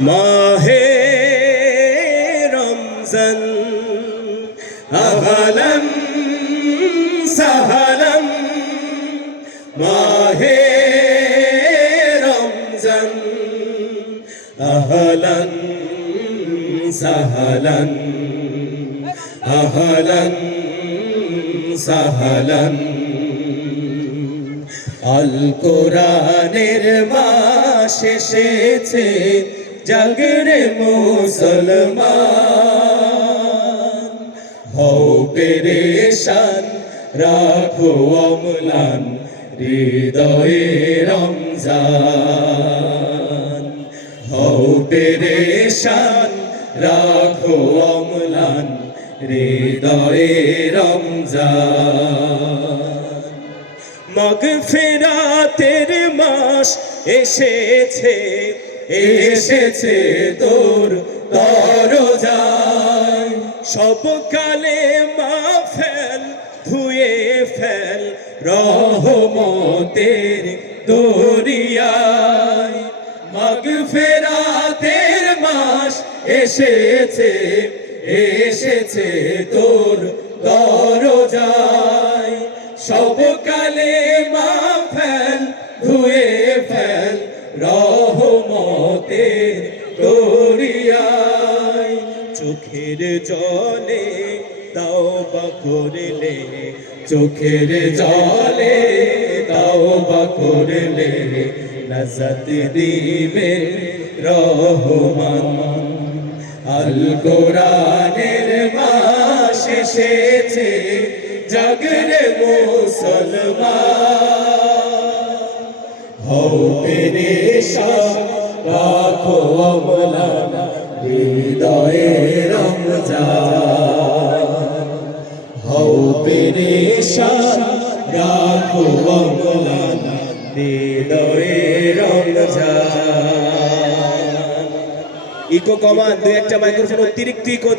মাহে রমজান আহলান সাহলান মাহে রমজান আহলান সাহলান আহলান সাহলান আল কোরআনের এসেছে জাগরে মুসলমান। হও পেরেশান, রাখো অমলান, হৃদয়ে রমজান। হও পেরেশান, রাখো অমলান, হৃদয়ে রমজান। মগ ফেরাতের মাস এসেছে। এসেছে তোর দরজায়। সব কালে মা ফেল, ধুয়ে ফেল রহমতের দরিয়ায়। মগ ফেরাতের মাস এসেছে এসেছে তোর দরজায়। সব কালে মা ফেল, ধুয়ে ফেল রহমতের দরিয়ায় চোখের জলে তাও বা করলে, চোখের জলে তাও বা করলে, নজত দিবে রহমান। আল কোরআনের মাস এসেছে জাগরে মুসলমান। হও পেরেশান রাখো অমলানা, হৃদয়ে রমজান। হও পেরেশান, রাখো অমলানা, হৃদয়ে রমজান। ইকো কমান দু একটা মাইক্রোফোন অতিরিক্ত ইকো